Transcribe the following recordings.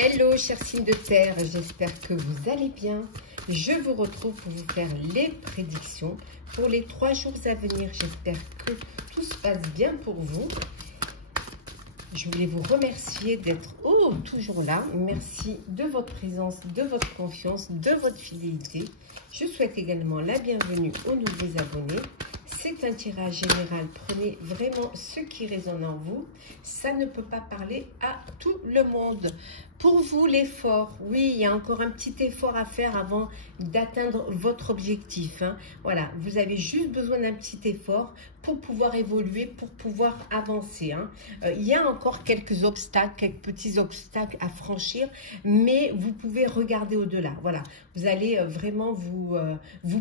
Hello chers signes de terre, j'espère que vous allez bien. Je vous retrouve pour vous faire les prédictions pour les 3 jours à venir. J'espère que tout se passe bien pour vous. Je voulais vous remercier d'être toujours là. Merci de votre présence, de votre confiance, de votre fidélité. Je souhaite également la bienvenue aux nouveaux abonnés. C'est un tirage général. Prenez vraiment ce qui résonne en vous. Ça ne peut pas parler à tout le monde. Pour vous, l'effort, oui, il y a encore un petit effort à faire avant d'atteindre votre objectif. Voilà, vous avez juste besoin d'un petit effort pour pouvoir évoluer, pour pouvoir avancer. Il y a encore quelques obstacles, quelques petits obstacles à franchir, mais vous pouvez regarder au-delà. Voilà, vous allez vraiment vous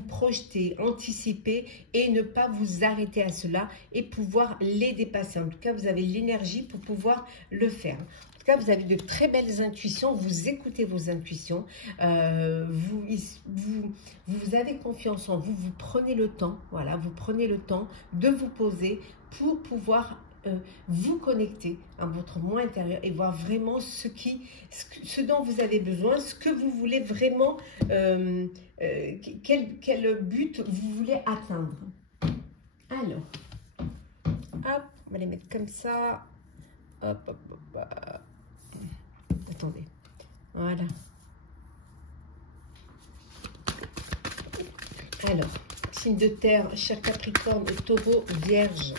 projeter, anticiper et ne pas vous arrêter à cela et pouvoir les dépasser. En tout cas, vous avez l'énergie pour pouvoir le faire. En tout cas, vous avez de très belles intuitions, vous écoutez vos intuitions, vous avez confiance en vous, vous prenez le temps, voilà, vous prenez le temps de vous poser pour pouvoir vous connecter à votre moi intérieur et voir vraiment ce dont vous avez besoin, ce que vous voulez vraiment, quel but vous voulez atteindre. Alors, hop, on va les mettre comme ça, hop, hop, hop, hop. Attendez, voilà. Alors, signe de terre, cher Capricorne, Taureau, Vierge.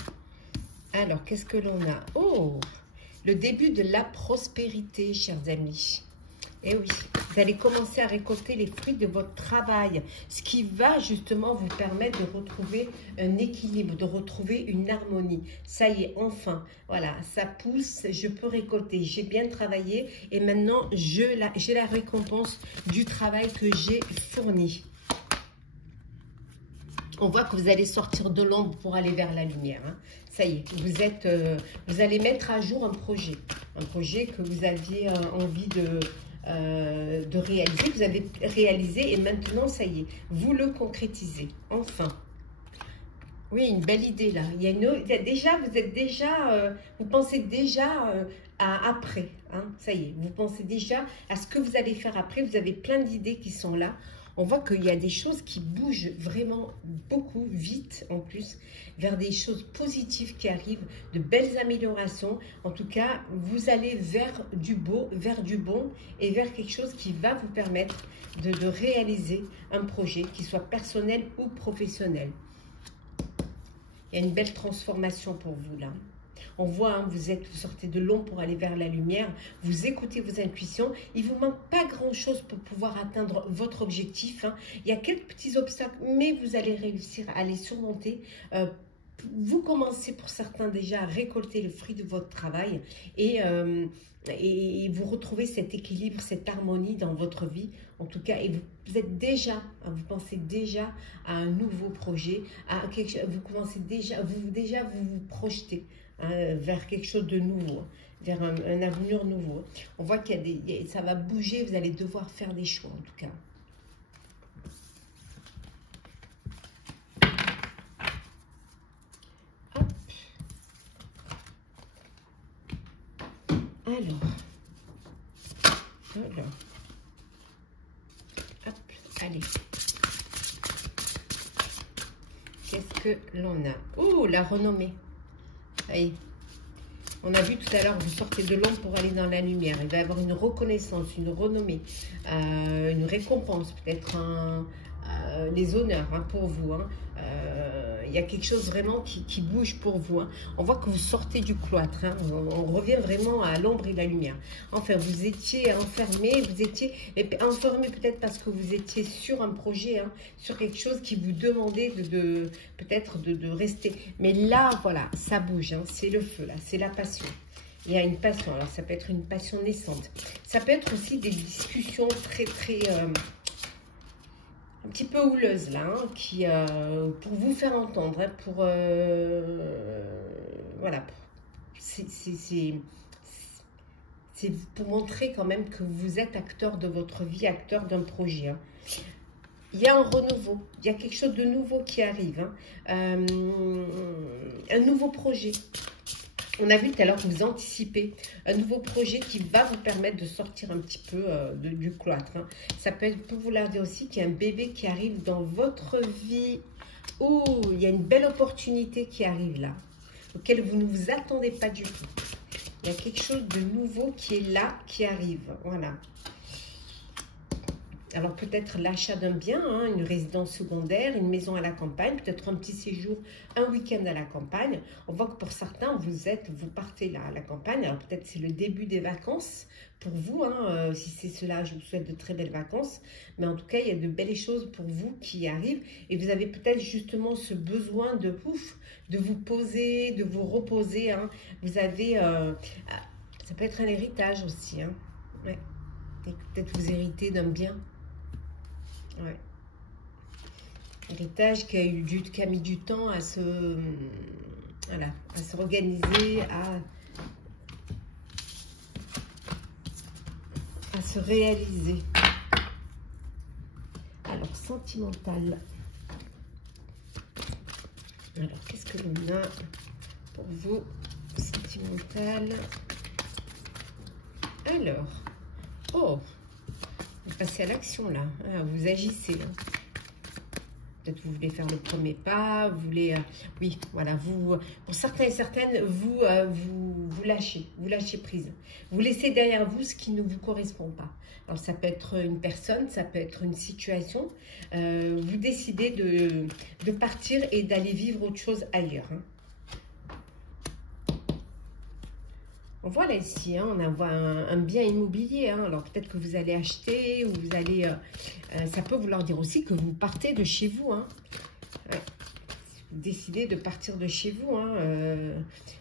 Alors, qu'est-ce que l'on a? Oh, le début de la prospérité, chers amis. Eh oui, vous allez commencer à récolter les fruits de votre travail, ce qui va justement vous permettre de retrouver un équilibre, de retrouver une harmonie. Ça y est, enfin, voilà, ça pousse, je peux récolter, j'ai bien travaillé et maintenant j'ai la récompense du travail que j'ai fourni. On voit que vous allez sortir de l'ombre pour aller vers la lumière. Ça y est, vous allez mettre à jour un projet que vous aviez envie de réaliser, que vous avez réalisé et maintenant, ça y est, vous le concrétisez, enfin. Oui, une belle idée là. Vous pensez déjà à après, ça y est, vous pensez déjà à ce que vous allez faire après, vous avez plein d'idées qui sont là. On voit qu'il y a des choses qui bougent vraiment beaucoup, vite en plus, vers des choses positives qui arrivent, de belles améliorations. En tout cas, vous allez vers du beau, vers du bon et vers quelque chose qui va vous permettre de réaliser un projet, qui soit personnel ou professionnel. Il y a une belle transformation pour vous là. On voit, vous sortez de l'ombre pour aller vers la lumière, vous écoutez vos intuitions, il ne vous manque pas grand-chose pour pouvoir atteindre votre objectif. Il y a quelques petits obstacles, mais vous allez réussir à les surmonter. Vous commencez pour certains déjà à récolter le fruit de votre travail et vous retrouvez cet équilibre, cette harmonie dans votre vie. En tout cas, et vous êtes déjà, vous pensez déjà à un nouveau projet, à quelque chose, vous commencez déjà, vous projetez vers quelque chose de nouveau, vers un avenir nouveau. On voit ça va bouger, vous allez devoir faire des choix en tout cas. Alors, hop, allez. Qu'est-ce que l'on a? Oh, la renommée. Allez. On a vu tout à l'heure, vous sortez de l'ombre pour aller dans la lumière. Il va y avoir une reconnaissance, une renommée, une récompense, peut-être les honneurs pour vous. Il y a quelque chose vraiment qui bouge pour vous. On voit que vous sortez du cloître. On revient vraiment à l'ombre et la lumière. Enfin, vous étiez enfermé, enfermé peut-être parce que vous étiez sur un projet, sur quelque chose qui vous demandait peut-être de rester. Mais là, voilà, ça bouge. C'est le feu, là, c'est la passion. Il y a une passion. Alors, ça peut être une passion naissante. Ça peut être aussi des discussions très, très... un petit peu houleuse là, qui pour vous faire entendre, voilà, c'est pour montrer quand même que vous êtes acteur de votre vie, acteur d'un projet. Il y a un renouveau, il y a quelque chose de nouveau qui arrive, un nouveau projet. On a vu tout à l'heure que vous anticipez un nouveau projet qui va vous permettre de sortir un petit peu du cloître. Hein. Ça peut vouloir dire aussi qu'il y a un bébé qui arrive dans votre vie. Oh, il y a une belle opportunité qui arrive là, auquel vous ne vous attendez pas du tout. Il y a quelque chose de nouveau qui est là, qui arrive. Voilà. Alors peut-être l'achat d'un bien, hein, une résidence secondaire, une maison à la campagne, peut-être un petit séjour, un week-end à la campagne. On voit que pour certains, vous partez là à la campagne. Alors peut-être c'est le début des vacances pour vous. Hein, si c'est cela, je vous souhaite de très belles vacances. Mais en tout cas, il y a de belles choses pour vous qui arrivent. Et vous avez peut-être justement ce besoin de vous poser, de vous reposer. Hein. Vous avez, ça peut être un héritage aussi. Hein. Ouais. Peut-être vous héritez d'un bien. Ouais. Héritage qui a mis du temps à se, voilà, à se organiser, à se réaliser. Alors, sentimental. Alors, qu'est-ce que l'on a pour vous, sentimental? Alors, oh, vous passez à l'action là, ah, vous agissez. Hein. Peut-être vous voulez faire le premier pas, vous voulez, oui, voilà, pour certains et certaines, vous lâchez prise. Vous laissez derrière vous ce qui ne vous correspond pas. Alors ça peut être une personne, ça peut être une situation. Vous décidez de partir et d'aller vivre autre chose ailleurs. Hein. On voit là ici, hein, on a un bien immobilier. Hein, alors peut-être que vous allez acheter ou vous allez... ça peut vouloir dire aussi que vous partez de chez vous. Hein. Ouais. Vous décidez de partir de chez vous. Hein,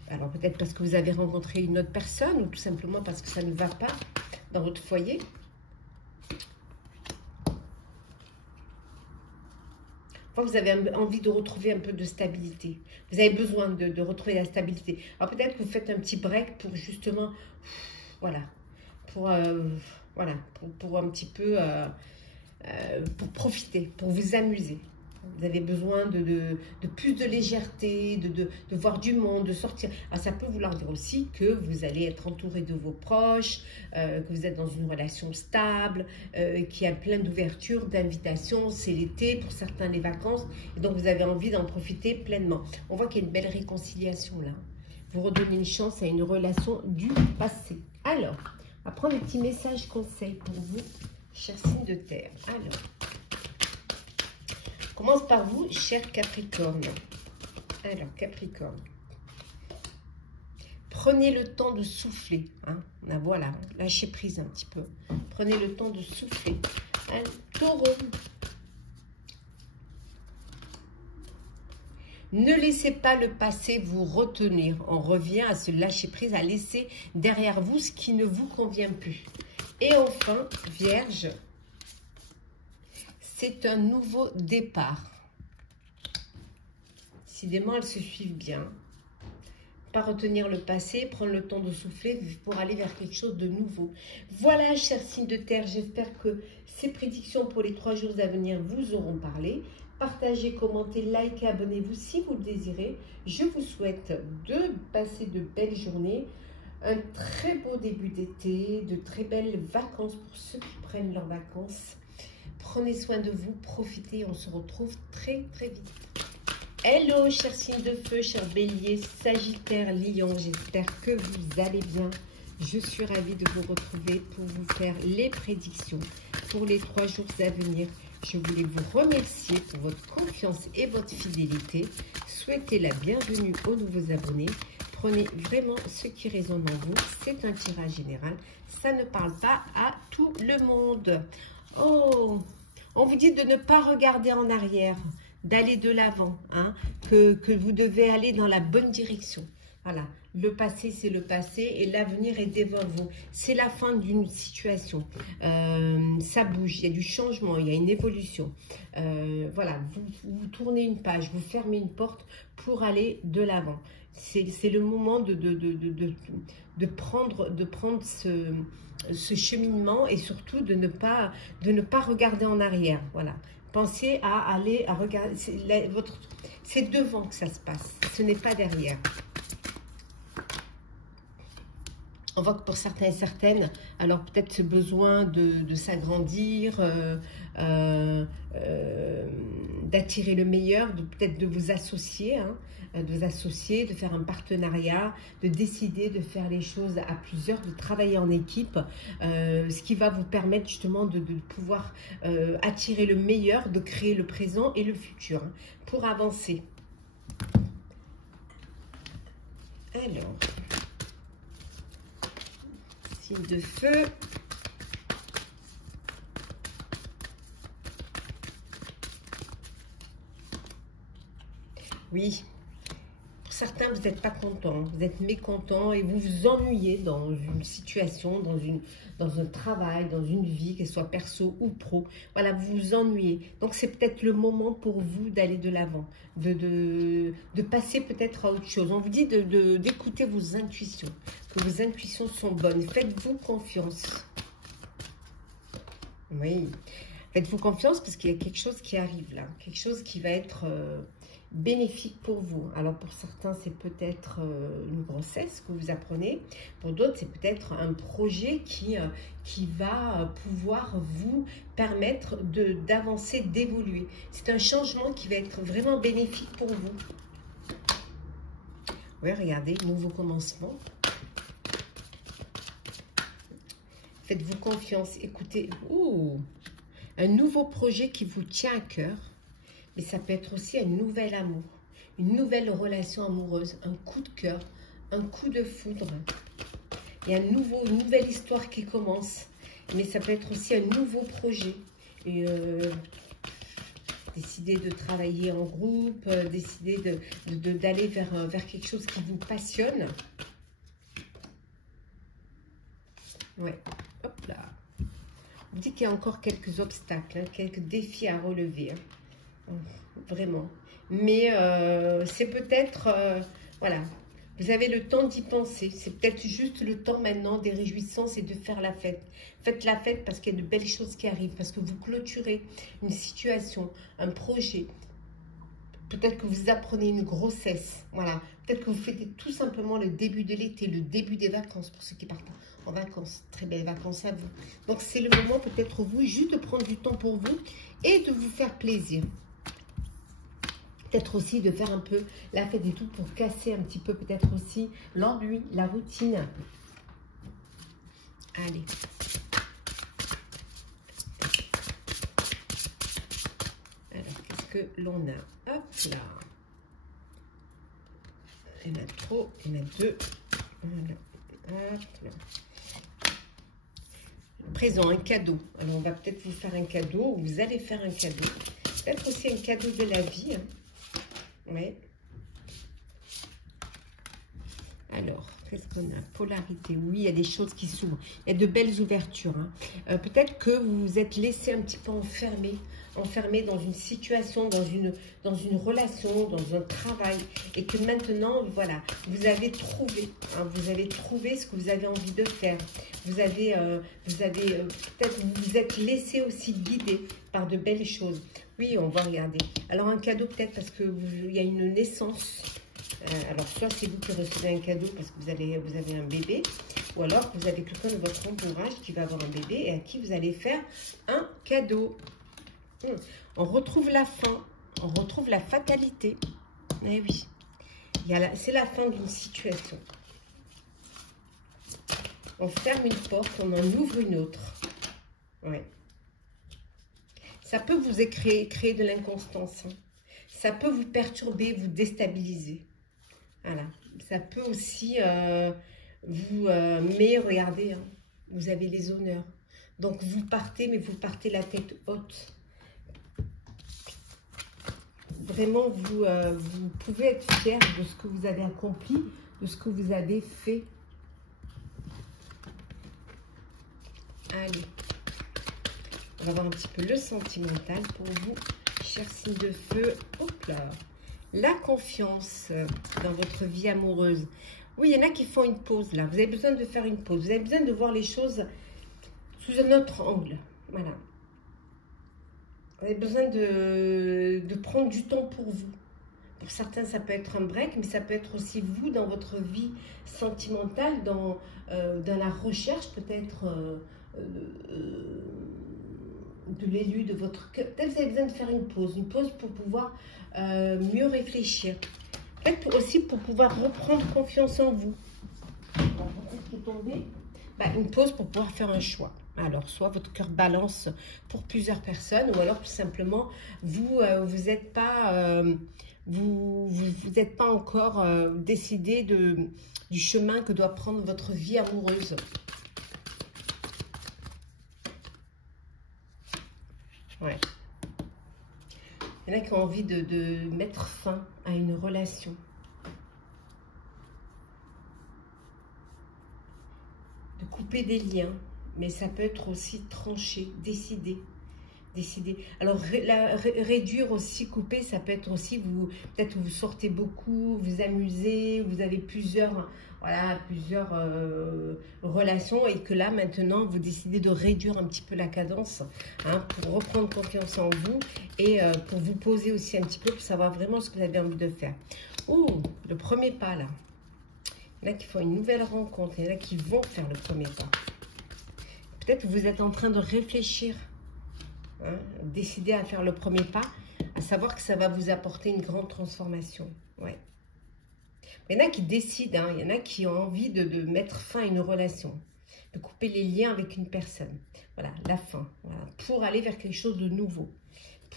alors peut-être parce que vous avez rencontré une autre personne ou tout simplement parce que ça ne va pas dans votre foyer. Vous avez envie de retrouver un peu de stabilité. Vous avez besoin de retrouver la stabilité. Alors peut-être que vous faites un petit break pour justement, voilà, pour un petit peu, pour profiter, pour vous amuser. Vous avez besoin de plus de légèreté, de voir du monde, de sortir. Alors, ça peut vouloir dire aussi que vous allez être entouré de vos proches, que vous êtes dans une relation stable, qu'il y a plein d'ouvertures, d'invitations. C'est l'été, pour certains les vacances. Et donc, vous avez envie d'en profiter pleinement. On voit qu'il y a une belle réconciliation là. Vous redonnez une chance à une relation du passé. Alors, on va prendre des petits messages conseils pour vous, chers signes de terre. Alors... commence par vous, cher Capricorne. Alors, Capricorne. Prenez le temps de souffler. Hein. Voilà, lâchez prise un petit peu. Prenez le temps de souffler. Un Taureau. Ne laissez pas le passé vous retenir. On revient à se lâcher prise, à laisser derrière vous ce qui ne vous convient plus. Et enfin, Vierge. C'est un nouveau départ. Décidément, elles se suivent bien. Pas retenir le passé, prendre le temps de souffler pour aller vers quelque chose de nouveau. Voilà, chers signes de terre, j'espère que ces prédictions pour les 3 jours à venir vous auront parlé. Partagez, commentez, likez, abonnez-vous si vous le désirez. Je vous souhaite de passer de belles journées, un très beau début d'été, de très belles vacances pour ceux qui prennent leurs vacances. Prenez soin de vous, profitez, on se retrouve très très vite. Hello, chers signes de feu, chers béliers, sagittaire, lion, j'espère que vous allez bien. Je suis ravie de vous retrouver pour vous faire les prédictions pour les 3 jours à venir. Je voulais vous remercier pour votre confiance et votre fidélité. Souhaitez la bienvenue aux nouveaux abonnés. Prenez vraiment ce qui résonne en vous. C'est un tirage général. Ça ne parle pas à tout le monde. Oh, on vous dit de ne pas regarder en arrière, d'aller de l'avant, hein, que vous devez aller dans la bonne direction. Voilà, le passé, c'est le passé et l'avenir est devant vous. C'est la fin d'une situation. Ça bouge, il y a du changement, il y a une évolution. Voilà, vous tournez une page, vous fermez une porte pour aller de l'avant. C'est le moment de prendre ce cheminement et surtout de ne pas regarder en arrière. Voilà. Pensez à aller à regarder. C'est devant que ça se passe. Ce n'est pas derrière. On voit que pour certains et certaines, alors peut-être ce besoin de s'agrandir, d'attirer le meilleur, peut-être de vous associer, hein, de faire un partenariat, de décider de faire les choses à plusieurs, de travailler en équipe, ce qui va vous permettre justement de pouvoir attirer le meilleur, de créer le présent et le futur, hein, pour avancer. Alors... de feu. Oui, pour certains, vous n'êtes pas content, vous êtes mécontent et vous vous ennuyez dans une situation, dans un travail, dans une vie, qu'elle soit perso ou pro. Voilà, vous vous ennuyez. Donc, c'est peut-être le moment pour vous d'aller de l'avant, de passer peut-être à autre chose. On vous dit d'écouter vos intuitions, que vos intuitions sont bonnes. Faites-vous confiance. Oui, faites-vous confiance parce qu'il y a quelque chose qui arrive là, quelque chose qui va être bénéfique pour vous. Alors pour certains, c'est peut-être une grossesse que vous apprenez. Pour d'autres, c'est peut-être un projet qui va pouvoir vous permettre d'avancer, d'évoluer. C'est un changement qui va être vraiment bénéfique pour vous. Oui, regardez, nouveau commencement. Faites-vous confiance, écoutez. Ouh, un nouveau projet qui vous tient à cœur. Mais ça peut être aussi un nouvel amour, une nouvelle relation amoureuse, un coup de cœur, un coup de foudre. Il y a une nouvelle histoire qui commence. Mais ça peut être aussi un nouveau projet. Et, décider de travailler en groupe, décider d'aller vers quelque chose qui vous passionne. Ouais, hop là. On dit qu'il y a encore quelques obstacles, hein, quelques défis à relever. Hein. Vraiment. Mais c'est peut-être, voilà, vous avez le temps d'y penser. C'est peut-être juste le temps maintenant des réjouissances et de faire la fête. Faites la fête parce qu'il y a de belles choses qui arrivent, parce que vous clôturez une situation, un projet. Peut-être que vous apprenez une grossesse. Voilà. Peut-être que vous fêtez tout simplement le début de l'été, le début des vacances pour ceux qui partent en vacances. Très belles vacances à vous. Donc, c'est le moment peut-être vous juste de prendre du temps pour vous et de vous faire plaisir. Peut-être aussi de faire un peu la fête et tout pour casser un petit peu peut-être aussi l'ennui, la routine. Allez. Alors, qu'est-ce que l'on a? Hop là. Il y en a trop, il y en a deux. Voilà. Hop là. Présent, un cadeau. Alors, on va peut-être vous faire un cadeau, ou vous allez faire un cadeau. Peut-être aussi un cadeau de la vie. Hein. Oui. Alors, qu'est-ce qu'on a? Polarité. Oui, il y a des choses qui s'ouvrent. Il y a de belles ouvertures. Hein. Peut-être que vous vous êtes laissé un petit peu enfermé dans une situation, dans une relation, dans un travail. Et que maintenant, voilà, vous avez trouvé. Hein, vous avez trouvé ce que vous avez envie de faire. Vous avez peut-être vous vous êtes laissé aussi guider par de belles choses. Oui, on va regarder. Alors, un cadeau peut-être parce qu'il y a une naissance. Alors, soit c'est vous qui recevez un cadeau parce que vous avez un bébé, ou alors vous avez quelqu'un de votre entourage qui va avoir un bébé et à qui vous allez faire un cadeau. On retrouve la fin, on retrouve la fatalité. Eh oui, c'est la fin d'une situation. On ferme une porte, on en ouvre une autre. Ouais. Ça peut vous créer de l'inconstance. Hein. Ça peut vous perturber, vous déstabiliser. Voilà. Ça peut aussi mais regardez, hein, vous avez les honneurs. Donc vous partez, mais vous partez la tête haute. Vraiment, vous pouvez être fier de ce que vous avez accompli, de ce que vous avez fait. Allez. On va voir un petit peu le sentimental pour vous, chers signes de feu. Hop là. La confiance dans votre vie amoureuse. Oui, il y en a qui font une pause là. Vous avez besoin de faire une pause. Vous avez besoin de voir les choses sous un autre angle. Voilà. Vous avez besoin de prendre du temps pour vous. Pour certains, ça peut être un break, mais ça peut être aussi vous dans votre vie sentimentale, dans la recherche peut-être de l'élu de votre cœur. Peut-être que vous avez besoin de faire une pause pour pouvoir mieux réfléchir. Peut-être aussi pour pouvoir reprendre confiance en vous. Qu'est-ce qui est tombé? Une pause pour pouvoir faire un choix. Alors, soit votre cœur balance pour plusieurs personnes, ou alors tout simplement, vous n'êtes pas, vous êtes pas encore décidé du chemin que doit prendre votre vie amoureuse. Ouais. Il y en a qui ont envie de mettre fin à une relation. De couper des liens. Mais ça peut être aussi tranché, décider. Alors, réduire aussi, couper, ça peut être aussi, peut-être vous sortez beaucoup, vous amusez, vous avez plusieurs relations et que là, maintenant, vous décidez de réduire un petit peu la cadence pour reprendre confiance en vous et pour vous poser aussi un petit peu pour savoir vraiment ce que vous avez envie de faire. Oh, le premier pas, là. Il y en a qui font une nouvelle rencontre, il y en a qui vont faire le premier pas. Peut-être que vous êtes en train de réfléchir, décider à faire le premier pas, à savoir que ça va vous apporter une grande transformation. Ouais. Il y en a qui décident, il y en a qui ont envie de mettre fin à une relation, de couper les liens avec une personne. Voilà, la fin, voilà, pour aller vers quelque chose de nouveau,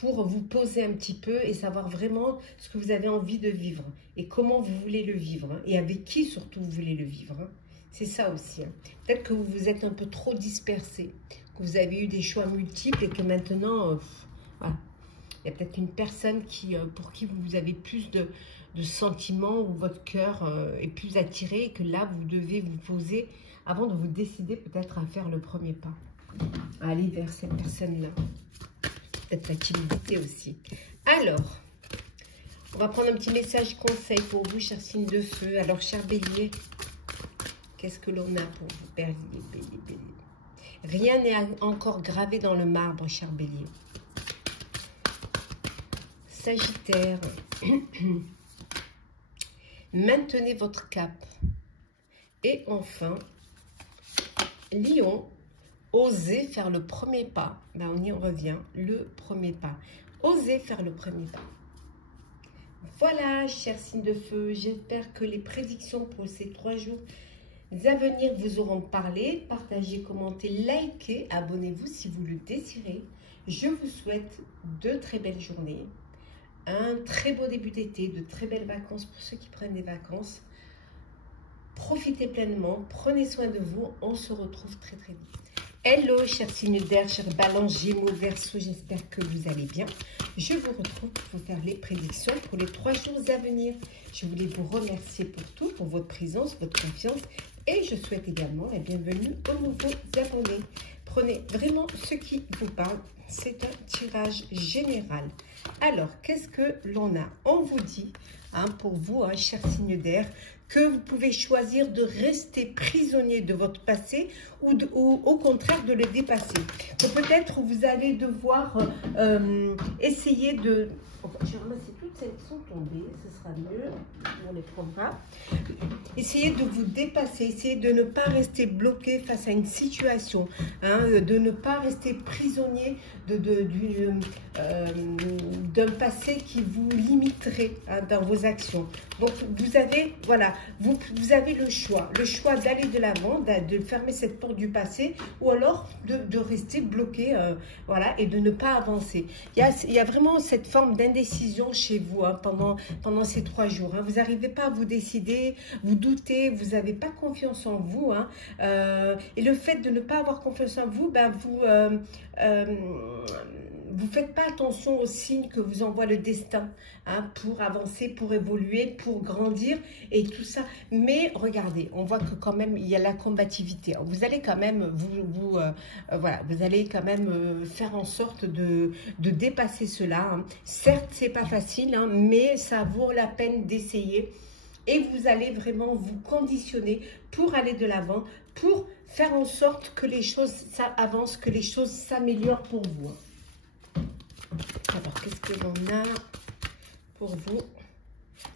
pour vous poser un petit peu et savoir vraiment ce que vous avez envie de vivre et comment vous voulez le vivre et avec qui surtout vous voulez le vivre. C'est ça aussi. Peut-être que vous vous êtes un peu trop dispersé, que vous avez eu des choix multiples et que maintenant, voilà. Il y a peut-être une personne pour qui vous avez plus de sentiments ou votre cœur est plus attiré et que là, vous devez vous poser avant de vous décider peut-être à faire le premier pas. À aller vers cette personne-là. Peut-être la timidité aussi. Alors, on va prendre un petit message conseil pour vous, chers signes de feu. Alors, cher Bélier, qu'est-ce que l'on a pour vous, Bélier, Bélier? Rien n'est encore gravé dans le marbre, cher Bélier. Sagittaire, maintenez votre cap. Et enfin, Lion, osez faire le premier pas. On y revient, le premier pas. Osez faire le premier pas. Voilà, chers signes de feu, j'espère que les prédictions pour ces 3 jours à venir vous auront parlé. Partagez, commentez, likez, abonnez-vous si vous le désirez. Je vous souhaite de très belles journées, un très beau début d'été, de très belles vacances pour ceux qui prennent des vacances. Profitez pleinement, prenez soin de vous, on se retrouve très très vite. Hello, chers signes d'air, chers balances, gémeaux, verseaux, j'espère que vous allez bien. Je vous retrouve pour vous faire les prédictions pour les 3 jours à venir. Je voulais vous remercier pour tout, pour votre présence, votre confiance. Et je souhaite également la bienvenue aux nouveaux abonnés. Prenez vraiment ce qui vous parle. C'est un tirage général. Alors, qu'est-ce que l'on a? On vous dit, pour vous, chers signes d'air, que vous pouvez choisir de rester prisonnier de votre passé ou au contraire de le dépasser. Donc peut-être vous allez devoir essayer de... J'ai ramassé toutes celles qui sont tombées, ce sera mieux, on les prendra. Essayez de vous dépasser, essayez de ne pas rester bloqué face à une situation, de ne pas rester prisonnier d'un passé qui vous limiterait dans vos actions. Donc vous avez, voilà, vous avez le choix d'aller de l'avant, de fermer cette porte du passé, ou alors de rester bloqué, voilà, et de ne pas avancer. Il y a vraiment cette forme d'indécision chez vous pendant ces 3 jours. Vous n'arrivez pas à vous décider, vous doutez, vous n'avez pas confiance en vous. Et le fait de ne pas avoir confiance en vous, vous ne faites pas attention aux signes que vous envoie le destin pour avancer, pour évoluer, pour grandir et tout ça. Mais regardez, on voit que quand même, il y a la combativité. Vous allez quand même, voilà, vous allez quand même faire en sorte de dépasser cela. Certes, c'est pas facile, mais ça vaut la peine d'essayer. Et vous allez vraiment vous conditionner pour aller de l'avant, pour faire en sorte que les choses avancent, que les choses s'améliorent pour vous. Alors, qu'est-ce que l'on a pour vous?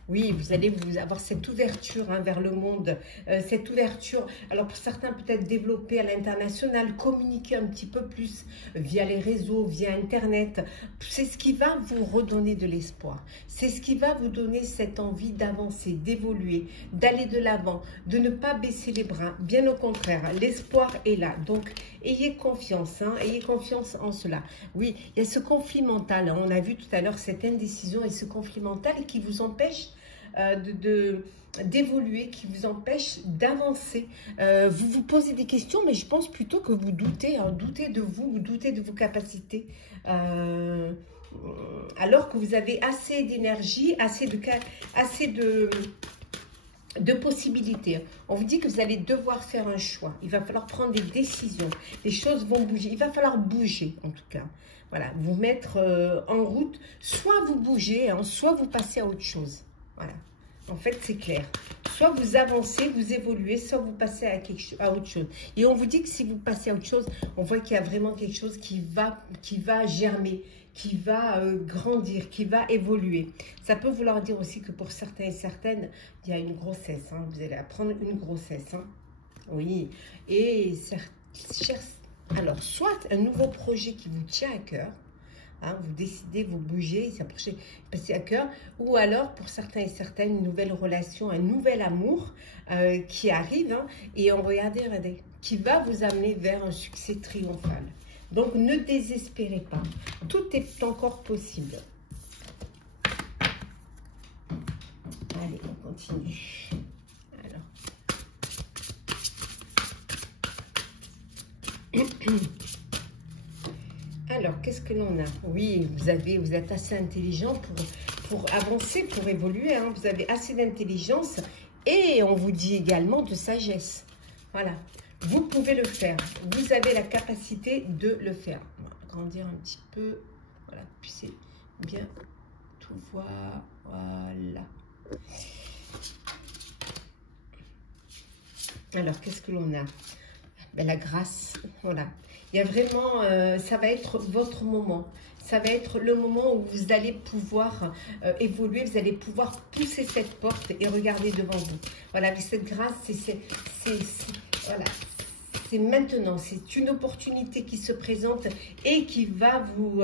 Oui, vous allez avoir cette ouverture hein, vers le monde, cette ouverture. Alors pour certains, peut-être développer à l'international, communiquer un petit peu plus via les réseaux, via Internet. C'est ce qui va vous redonner de l'espoir. C'est ce qui va vous donner cette envie d'avancer, d'évoluer, d'aller de l'avant, de ne pas baisser les bras. Bien au contraire, l'espoir est là. Donc, ayez confiance, hein, ayez confiance en cela. Oui, il y a ce conflit mental. Hein, on a vu tout à l'heure cette indécision et ce conflit mental qui vous empêche d'évoluer, qui vous empêche d'avancer. Vous vous posez des questions, mais je pense plutôt que vous doutez, hein, doutez de vous doutez de vos capacités. Alors que vous avez assez d'énergie, assez de possibilités. On vous dit que vous allez devoir faire un choix. Il va falloir prendre des décisions. Les choses vont bouger. Il va falloir bouger, en tout cas. Voilà, vous mettre en route. Soit vous bougez, hein, soit vous passez à autre chose. Voilà. En fait, c'est clair. Soit vous avancez, vous évoluez, soit vous passez à autre chose. Et on vous dit que si vous passez à autre chose, on voit qu'il y a vraiment quelque chose qui va germer, qui va grandir, qui va évoluer. Ça peut vouloir dire aussi que pour certains et certaines, il y a une grossesse. Hein. Vous allez apprendre une grossesse. Hein. Oui. Et alors, soit un nouveau projet qui vous tient à cœur, hein, vous décidez, vous bougez, s'approcher, passer à cœur, ou alors pour certains et certaines, une nouvelle relation, un nouvel amour qui arrive, hein, et regardez, qui va vous amener vers un succès triomphal. Donc ne désespérez pas, tout est encore possible. Allez, on continue. Alors, qu'est-ce que l'on a? Oui, vous êtes assez intelligent pour avancer, pour évoluer. Hein. Vous avez assez d'intelligence et on vous dit également de sagesse. Voilà, vous pouvez le faire. Vous avez la capacité de le faire. On va agrandir un petit peu. Voilà, puis c'est bien tout voir. Voilà. Alors, qu'est-ce que l'on a? Ben, la grâce, voilà. Il y a vraiment, ça va être votre moment. Ça va être le moment où vous allez pouvoir évoluer, vous allez pouvoir pousser cette porte et regarder devant vous. Voilà, avec cette grâce, voilà, c'est maintenant, c'est une opportunité qui se présente et qui va vous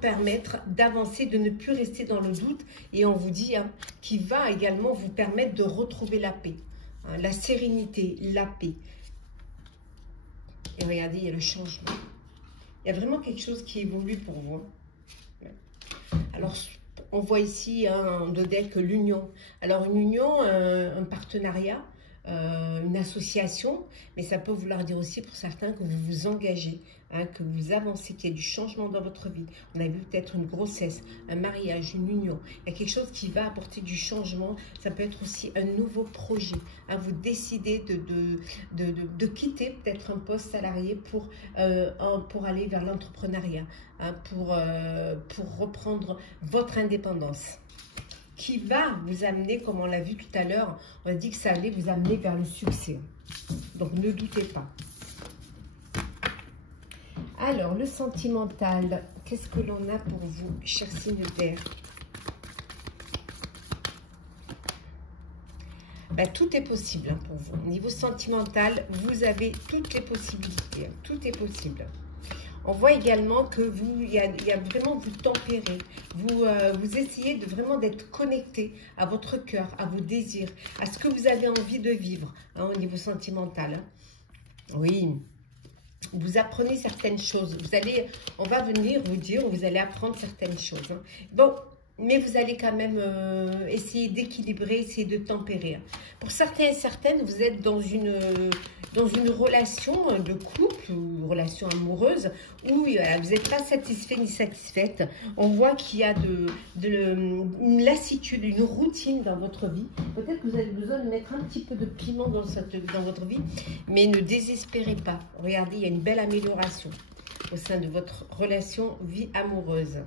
permettre d'avancer, de ne plus rester dans le doute. Et on vous dit, hein, qui va également vous permettre de retrouver la paix, hein, la sérénité, la paix. Et regardez, il y a le changement. Il y a vraiment quelque chose qui évolue pour vous. Alors, on voit ici en deck l'union. Alors, une union, un partenariat, une association, mais ça peut vouloir dire aussi pour certains que vous vous engagez, hein, que vous avancez, qu'il y a du changement dans votre vie. On a vu peut-être une grossesse, un mariage, une union. Il y a quelque chose qui va apporter du changement. Ça peut être aussi un nouveau projet. Hein, vous décidez de quitter peut-être un poste salarié pour aller vers l'entrepreneuriat, hein, pour reprendre votre indépendance, qui va vous amener, comme on l'a vu tout à l'heure, on a dit que ça allait vous amener vers le succès. Donc, ne doutez pas. Alors, le sentimental, qu'est-ce que l'on a pour vous, chers signes de terre? Ben, tout est possible hein, pour vous. Au niveau sentimental, vous avez toutes les possibilités. Tout est possible. On voit également que il y a vraiment vous tempérez, vous essayez vraiment d'être connecté à votre cœur, à vos désirs, à ce que vous avez envie de vivre hein, au niveau sentimental. Hein. Oui, vous apprenez certaines choses. On va venir vous dire, vous allez apprendre certaines choses. Hein. Bon, mais vous allez quand même essayer d'équilibrer, essayer de tempérer. Pour certains et certaines, vous êtes dans une relation de couple ou une relation amoureuse où vous n'êtes pas satisfait ni satisfaite. On voit qu'il y a une lassitude, une routine dans votre vie. Peut-être que vous avez besoin de mettre un petit peu de piment dans votre vie, mais ne désespérez pas. Regardez, il y a une belle amélioration au sein de votre relation vie amoureuse.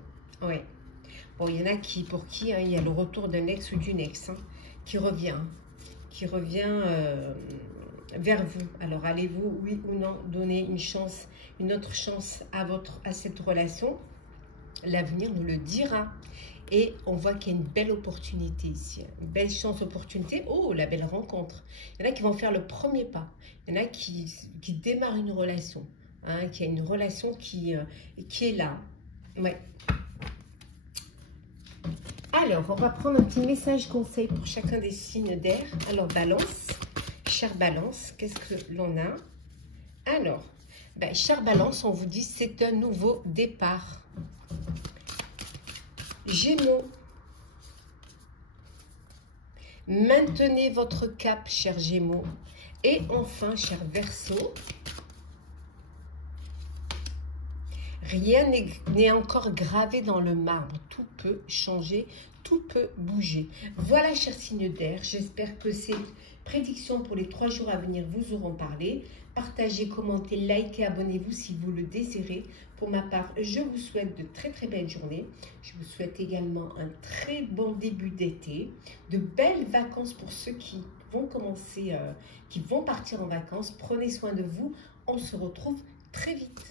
Ouais. Bon, il y en a pour qui hein, il y a le retour d'un ex ou d'une ex hein, qui revient vers vous. Alors, allez-vous, oui ou non, donner une autre chance à cette relation? L'avenir nous le dira. Et on voit qu'il y a une belle opportunité ici. Une belle chance, opportunité. Oh, la belle rencontre. Il y en a qui vont faire le premier pas. Il y en a qui démarrent une relation. Hein, qui a une relation qui est là. Ouais. Alors, on va prendre un petit message conseil pour chacun des signes d'air. Alors, Balance. Chère Balance, qu'est-ce que l'on a? Alors, ben, chère Balance, on vous dit c'est un nouveau départ. Gémeaux, maintenez votre cap, chers Gémeaux. Et enfin, chers Verseaux, rien n'est encore gravé dans le marbre. Tout peut changer, tout peut bouger. Voilà, chers signes d'air, j'espère que ces prédictions pour les 3 jours à venir vous auront parlé. Partagez, commentez, likez, abonnez-vous si vous le désirez. Pour ma part, je vous souhaite de très très belles journées. Je vous souhaite également un très bon début d'été, de belles vacances pour ceux qui vont commencer, qui vont partir en vacances. Prenez soin de vous. On se retrouve très vite.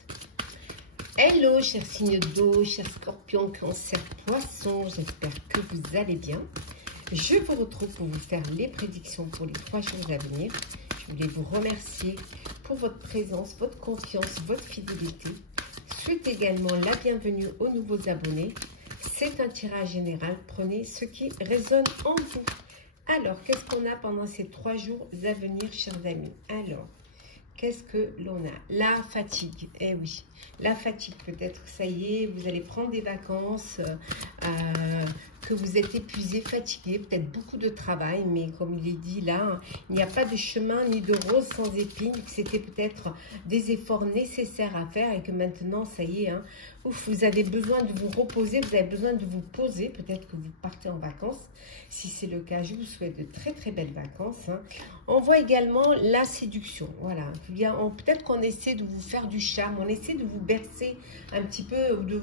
Hello, chers signes d'eau, chers scorpions, cancer, poissons. J'espère que vous allez bien. Je vous retrouve pour vous faire les prédictions pour les 3 jours à venir. Je voulais vous remercier pour votre présence, votre confiance, votre fidélité. Souhaite également la bienvenue aux nouveaux abonnés. C'est un tirage général. Prenez ce qui résonne en vous. Alors, qu'est-ce qu'on a pendant ces 3 jours à venir, chers amis? Alors, qu'est-ce que l'on a? La fatigue. Eh oui, la fatigue. Peut-être, ça y est, vous allez prendre des vacances, que vous êtes épuisé, fatigué, peut-être beaucoup de travail, mais comme il est dit là, il n'y a pas de chemin ni de rose sans épines, que c'était peut-être des efforts nécessaires à faire et que maintenant, ça y est, hein, ouf, vous avez besoin de vous reposer, vous avez besoin de vous poser, peut-être que vous partez en vacances. Si c'est le cas, je vous souhaite de très très belles vacances. Hein. On voit également la séduction, voilà. Peut-être qu'on essaie de vous faire du charme, on essaie de vous bercer un petit peu, ou de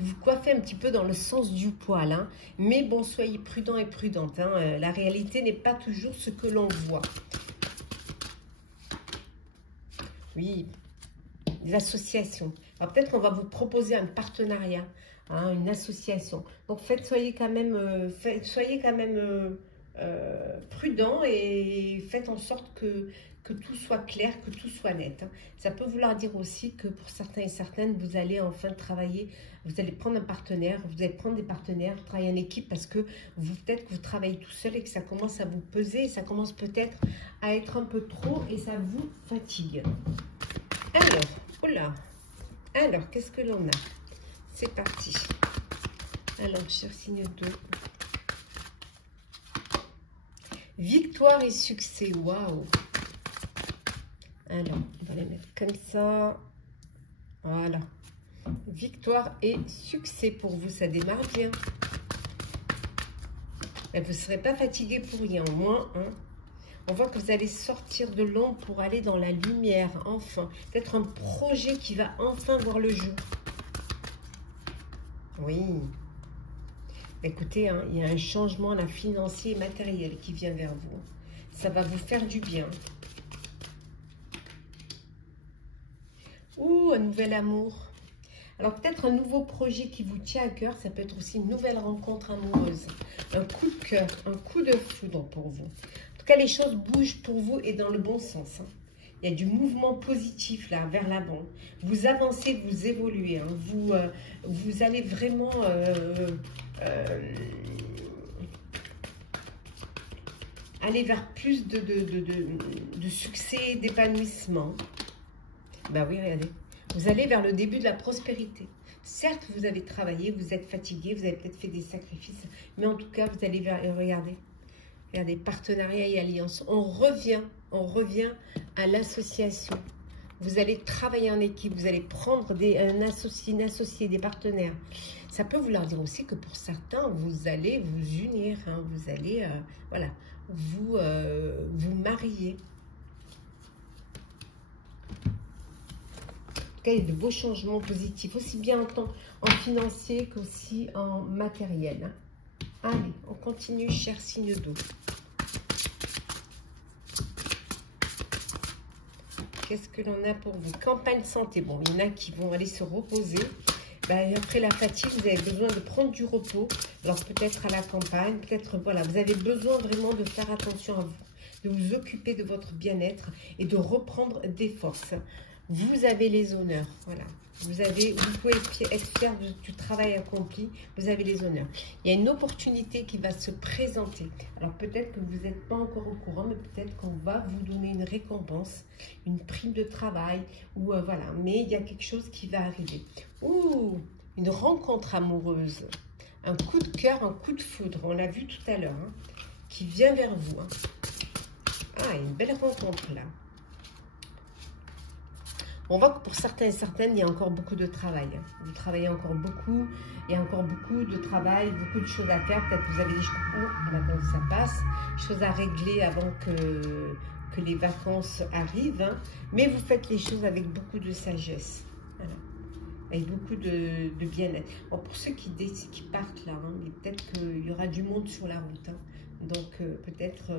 vous coiffez un petit peu dans le sens du poil, hein. Mais bon, soyez prudents et prudentes, hein. La réalité n'est pas toujours ce que l'on voit. Oui, des associations. Alors peut-être qu'on va vous proposer un partenariat, hein, une association. Donc soyez quand même, prudents et faites en sorte que tout soit clair, que tout soit net. Hein. Ça peut vouloir dire aussi que pour certains et certaines, vous allez enfin travailler, vous allez prendre un partenaire, vous allez prendre des partenaires, travailler en équipe parce que peut-être que vous travaillez tout seul et que ça commence à vous peser, et ça commence peut-être à être un peu trop et ça vous fatigue. Alors, oula, alors qu'est-ce que l'on a? C'est parti. Alors, cher signe d'eau. Victoire et succès, waouh! Alors, on va les mettre comme ça. Voilà. Victoire et succès pour vous, ça démarre bien. Et vous ne serez pas fatigué pour rien, au moins. Hein. On voit que vous allez sortir de l'ombre pour aller dans la lumière, enfin. Peut-être un projet qui va enfin voir le jour. Oui. Écoutez, hein, il y a un changement là, financier et matériel qui vient vers vous. Ça va vous faire du bien. Ouh, un nouvel amour. Alors peut-être un nouveau projet qui vous tient à cœur. Ça peut être aussi une nouvelle rencontre amoureuse. Un coup de cœur, un coup de foudre pour vous. En tout cas, les choses bougent pour vous et dans le bon sens. Hein. Il y a du mouvement positif là, vers l'avant. Vous avancez, vous évoluez. Hein. Vous allez vraiment... aller vers plus de succès, d'épanouissement. Ben oui, regardez. Vous allez vers le début de la prospérité. Certes, vous avez travaillé, vous êtes fatigué, vous avez peut-être fait des sacrifices, mais en tout cas, vous allez vers... Regardez, partenariat et alliance. On revient à l'association. Vous allez travailler en équipe, vous allez prendre une associé, des partenaires. Ça peut vouloir dire aussi que pour certains, vous allez vous unir, hein, vous allez, voilà, vous marier. Il y a de beaux changements positifs, aussi bien en financier qu'aussi en matériel. Hein. Allez, on continue, cher signe d'eau. qu'est-ce que l'on a pour vous? Campagne santé. Bon, il y en a qui vont aller se reposer. Ben, après la fatigue, vous avez besoin de prendre du repos. Alors peut-être à la campagne, peut-être, voilà, vous avez besoin vraiment de faire attention à vous, de vous occuper de votre bien-être et de reprendre des forces. Vous avez les honneurs, voilà. Vous pouvez être fier du travail accompli, vous avez les honneurs. Il y a une opportunité qui va se présenter. Alors peut-être que vous n'êtes pas encore au courant, mais peut-être qu'on va vous donner une récompense, une prime de travail, ou voilà. Mais il y a quelque chose qui va arriver. Ouh, une rencontre amoureuse, un coup de cœur, un coup de foudre, on l'a vu tout à l'heure, hein, qui vient vers vous. Hein. Ah, une belle rencontre là. On voit que pour certains et certaines, il y a encore beaucoup de travail. Vous travaillez encore beaucoup, il y a encore beaucoup de travail, beaucoup de choses à faire. Peut-être que vous avez des choses, ça passe, choses à régler avant que les vacances arrivent. Hein. Mais vous faites les choses avec beaucoup de sagesse. Voilà. Avec beaucoup de bien-être. Bon, pour ceux qui partent là, hein, mais peut-être qu'il y aura du monde sur la route. Hein. Donc peut-être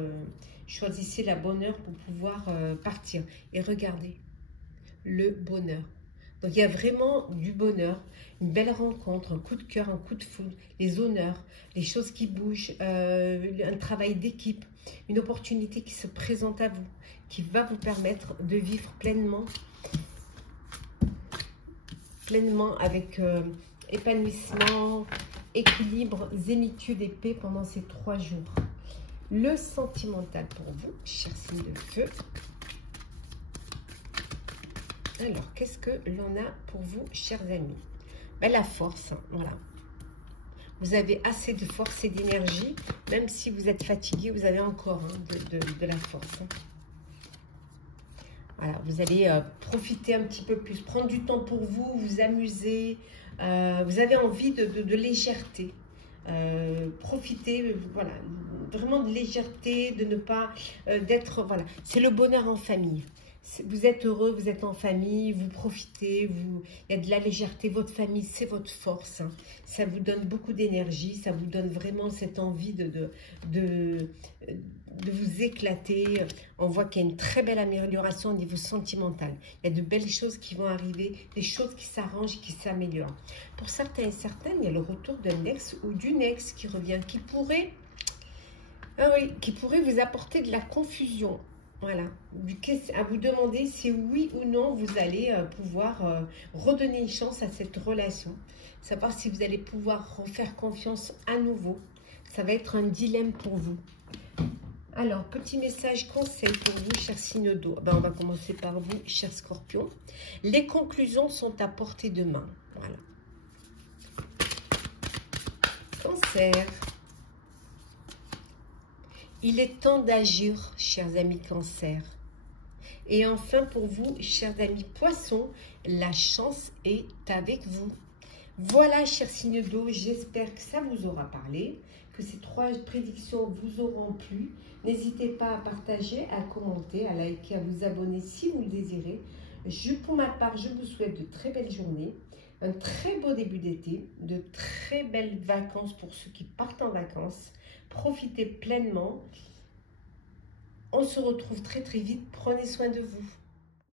choisissez la bonne heure pour pouvoir partir. Et regardez. Le bonheur. Donc, il y a vraiment du bonheur, une belle rencontre, un coup de cœur, un coup de foudre, les honneurs, les choses qui bougent, un travail d'équipe, une opportunité qui se présente à vous, qui va vous permettre de vivre pleinement avec épanouissement, équilibre, zénitude et paix pendant ces 3 jours. Le sentimental pour vous, cher signe de feu. Alors, qu'est-ce que l'on a pour vous, chers amis? Ben, la force, hein, voilà. Vous avez assez de force et d'énergie, même si vous êtes fatigué, vous avez encore hein, de la force. Hein. Voilà, vous allez profiter un petit peu plus, prendre du temps pour vous, vous amuser. Vous avez envie de légèreté. Profiter, voilà, vraiment de légèreté, de ne pas d'être, voilà. C'est le bonheur en famille. Vous êtes heureux, vous êtes en famille, vous profitez, il y a de la légèreté, votre famille, c'est votre force. Hein. Ça vous donne beaucoup d'énergie, ça vous donne vraiment cette envie de vous éclater. On voit qu'il y a une très belle amélioration au niveau sentimental. Il y a de belles choses qui vont arriver, des choses qui s'arrangent, qui s'améliorent. Pour certains et certaines, il y a le retour d'un ex ou d'une ex qui revient, qui pourrait vous apporter de la confusion. Voilà, à vous demander si oui ou non vous allez pouvoir redonner une chance à cette relation. Savoir si vous allez pouvoir refaire confiance à nouveau. Ça va être un dilemme pour vous. Alors, petit message conseil pour vous, cher signe d'eau. Ben, on va commencer par vous, cher Scorpion. Les conclusions sont à portée de main. Voilà. Cancer. Il est temps d'agir, chers amis Cancer. Et enfin, pour vous, chers amis Poissons, la chance est avec vous. Voilà, chers signes d'eau, j'espère que ça vous aura parlé, que ces 3 prédictions vous auront plu. N'hésitez pas à partager, à commenter, à liker, à vous abonner si vous le désirez. Pour ma part, je vous souhaite de très belles journées, un très beau début d'été, de très belles vacances pour ceux qui partent en vacances. Profitez pleinement. On se retrouve très très vite. Prenez soin de vous.